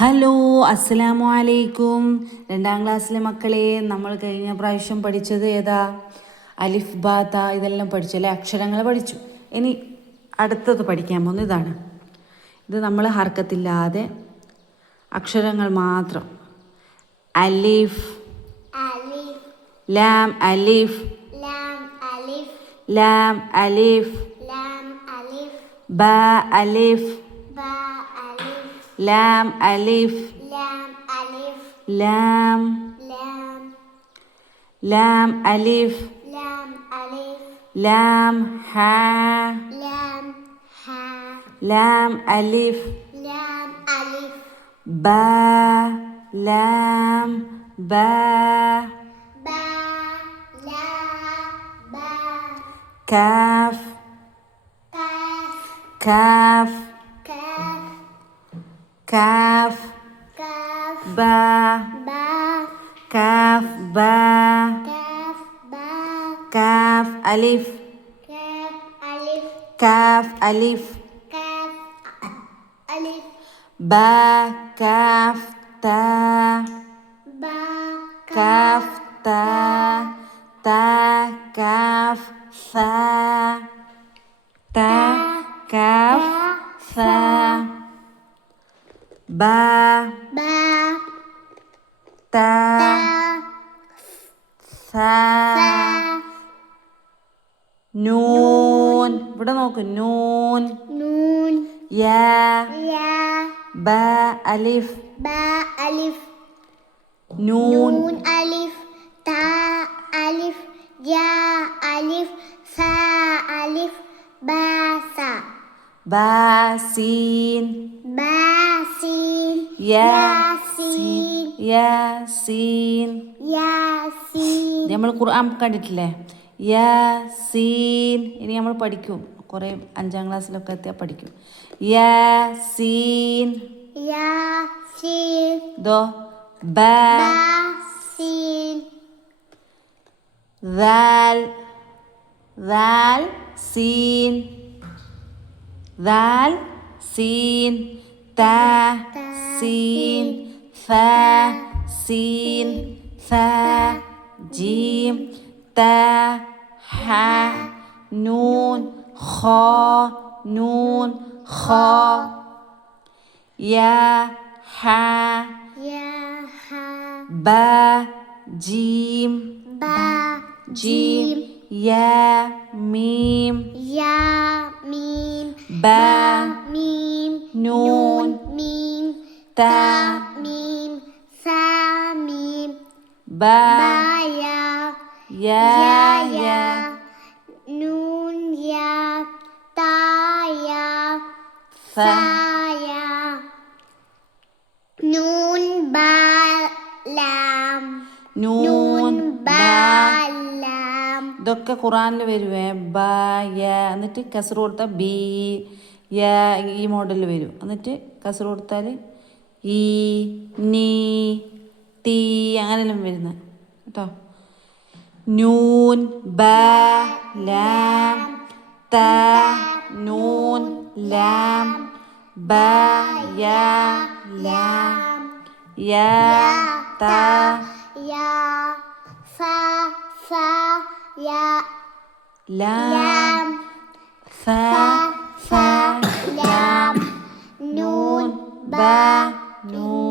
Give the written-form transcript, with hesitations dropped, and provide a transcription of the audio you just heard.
Hello, അസ്സലാമു അലൈക്കും. 2ാം ക്ലാസ്സിലെ മക്കളെ, നമ്മൾ കഴിഞ്ഞ പ്രാവശ്യം പഠിച്ചത് ഏതാ? അലിഫ് ബാ ത ഇതെല്ലാം പഠിച്ചു അല്ലേ? അക്ഷരങ്ങൾ പഠിച്ചു. ഇനി അടുത്തത് പഠിക്കാൻ പോകുന്നത് ഇതാണ്. ഇത് നമ്മൾ ഹർക്കത്തില്ലാതെ അക്ഷരങ്ങൾ മാത്രം. അലിഫ്, ലാം അലിഫ്, ലാം അലിഫ്, ബാ അലിഫ്, ലാം അലിഫ്, ലാം, ലാം അലിഫ്, ലാം ഹാ, ലാം അലിഫ്, ബാ, ലാം ബാ, കാഫ്, കാഫ്, കാഫ്, ബാ, കാഫ് ബാ, കാഫ് അലിഫ്, കാഫ് അലിഫ്, ബാ കാഫ് താ, കാഫ് താ, താ കാഫ് സാ, താ കാഫ് സാ, ബാ താ സാ, നൂൻ. ഇവിടെ നോക്ക്, നൂൻ, യാ, ബാ അലിഫ്, നൂൻ, ബാ സീൻ, യാസീൻ, യാസീൻ. നമ്മൾ ഖുർആൻ കണ്ടിട്ടില്ലേ? യാസീൻ. ഇനി നമ്മൾ പഠിക്കും, കുറേ 5ാം ക്ലാസ്സിലൊക്കെ എത്തിയാൽ പഠിക്കും. യാസീൻ. ദോ ബാ, ദാൽ, ദാൽ സീൻ, ദാൽ സീൻ, താ സീൻ, ഫാ സീൻ, ഫാ ജീം, താ ഹാ, നൂൻ ഖാ, നൂൻ ഖാ, യാ ഹാ, ബാ ജീം, ജീം, യാ മീം, ബാ നൂൻ, താ ബാ, യാ യാ, ഫ, നൂൻ ബാ. ഇതൊക്കെ ഖുറാനിൽ വരുവേ. ബാ യാ, എന്നിട്ട് കസർ കൊടുത്താൽ ബി, യാ ഈ മോഡലിൽ വരും. എന്നിട്ട് കസർ കൊടുത്താൽ ഈ, നീ, തീ അങ്ങനെയെല്ലാം വരുന്നത് കേട്ടോ. നൂൻ ബാ ലാം താ, നൂൻ ലാം ബാ യാ ലാം, യാ താ ലാം, ഫ ലാം, നൂൻ ബാ നൂൻ